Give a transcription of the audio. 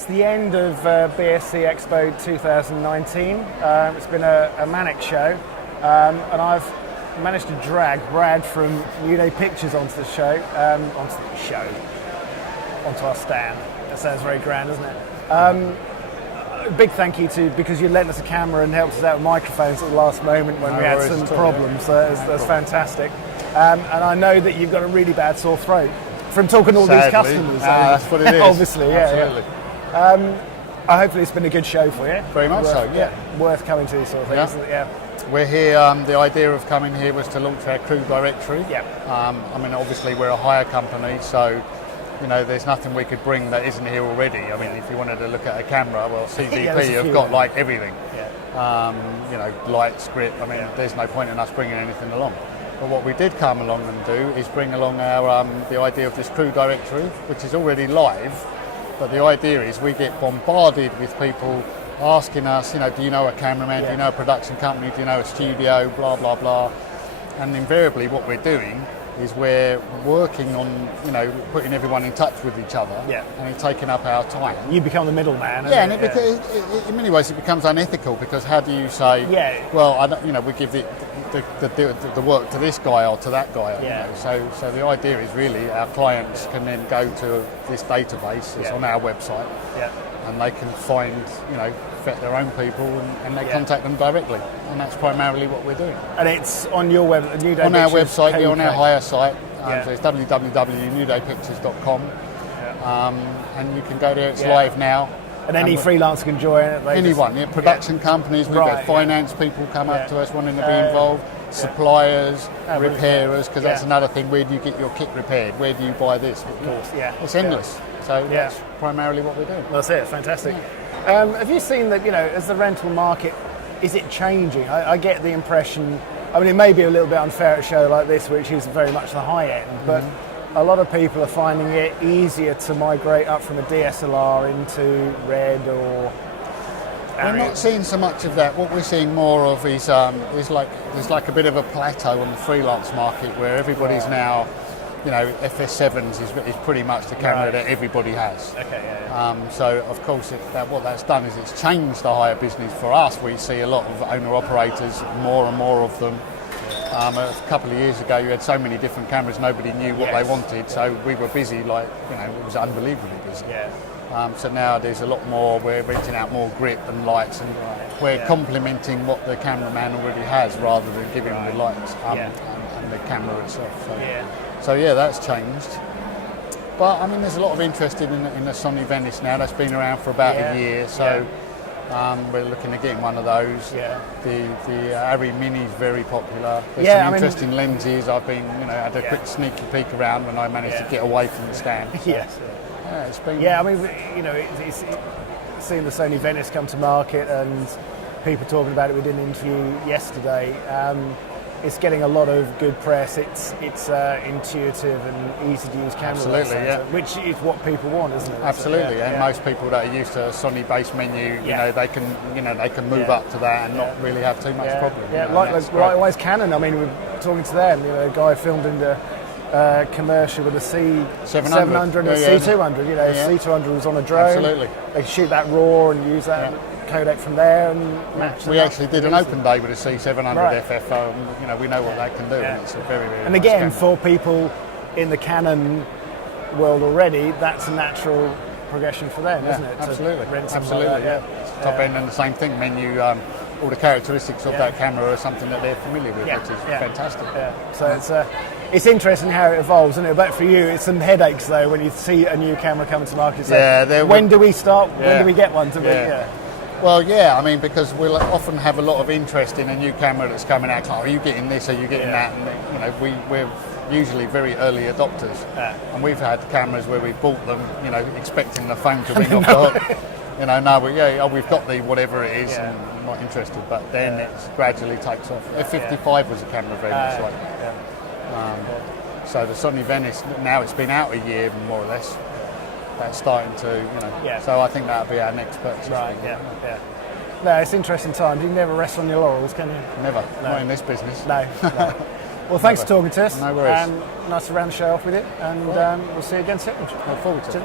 it's the end of BSC Expo 2019. It's been a manic show, and I've managed to drag Brad from New Day Pictures onto our stand. That sounds very grand, doesn't it? Big thank you because you lent us a camera and helped us out with microphones at the last moment when we had some problems. That's fantastic. And I know that you've got a really bad sore throat from talking to all these customers. That's what it is. Obviously, Absolutely. Hopefully it's been a good show for you. Very much so, yeah. Worth coming to these sort of things, isn't it? Yeah. We're here, the idea of coming here was to launch our crew directory. Yeah. I mean, obviously we're a hire company, so there's nothing we could bring that isn't here already. I mean, if you wanted to look at a camera, well, CVP have got like everything. Yeah. Light, script. I mean, there's no point in us bringing anything along. But what we did come along and do is bring along our the idea of this crew directory, which is already live. But the idea is we get bombarded with people asking us, do you know a cameraman? Do you know a production company? Do you know a studio? Blah blah blah. And invariably, what we're doing is we're working on, putting everyone in touch with each other, and it's taking up our time. You become the middleman. Yeah, and in many ways it becomes unethical, because how do you say, we give the work to this guy or to that guy? So the idea is really our clients can then go to this database that's on our website, and they can find, vet their own people and they contact them directly, and that's primarily what we're doing. And it's on your web, New Day on Pictures, our website, on our hire site. So it's www.newdaypictures.com, and you can go there. It's live now. And any freelancer can join it. Anyone, production companies. We've got finance people come up to us wanting to be involved. Suppliers, repairers, because that's another thing. Where do you get your kit repaired? Where do you buy this? Of course, it's endless. So that's primarily what we're doing. That's it. Fantastic. Have you seen that, as the rental market, is it changing? I get the impression, it may be a little bit unfair at a show like this, which is very much the high end, but a lot of people are finding it easier to migrate up from a DSLR into Red or... We're not seeing so much of that. What we're seeing more of is there's like a bit of a plateau on the freelance market where everybody's now, FS7s is pretty much the camera that everybody has. Okay, so of course what that's done is it's changed the hire business for us. We see a lot of owner-operators, more and more of them. A couple of years ago you had so many different cameras, nobody knew what they wanted, so we were busy, it was unbelievably busy. So now there's a lot more, we're renting out more grip and lights, and we're complementing what the cameraman already has rather than giving him the lights and the camera itself. So that's changed. But there's a lot of interest in the Sony Venice now. That's been around for about a year, so we're looking at getting one of those. The Arri Mini is very popular. There's some interesting lenses. I've been, had a quick sneaky peek around when I managed to get away from the stand. So, it's been. It's seeing the Sony Venice come to market and people talking about it. We did an interview yesterday. It's getting a lot of good press. It's intuitive and easy to use camera. Absolutely, which is what people want, isn't it? Absolutely, and most people that are used to a Sony base menu, they can move up to that and not really have too much problem. Likewise Canon. We were talking to them. A guy filmed in the commercial with a C700 and a C200. C200 was on a drone. Absolutely, they shoot that raw and use that. Codec from there and match. We actually did an open day with a C700 FF. We know what that can do. And it's a very, very and nice again, camera. for people in the Canon world already, that's a natural progression for them, isn't it? Absolutely, Like that, Top end and the same thing. Menu, all the characteristics of that camera are something that they're familiar with, which is fantastic. So it's interesting how it evolves, isn't it? But for you, it's some headaches though when you see a new camera coming to market. So when do we start? When do we get one? Well, because we'll often have a lot of interest in a new camera that's coming out. Like, are you getting this? Are you getting that? And we're usually very early adopters, and we've had cameras where we bought them, expecting the phone to ring off the hook. We've got the whatever it is, and I'm not interested. But then it gradually takes off. F55 was a camera very much like that. So the Sony Venice, now it's been out a year more or less. That's starting to, so I think that'll be our next purchase. No, it's interesting times. You can never rest on your laurels, can you? Never. Not in this business. No. Well, thanks for talking to us. No worries. Nice to round the show off with it, and we'll see you again soon. Look forward to it.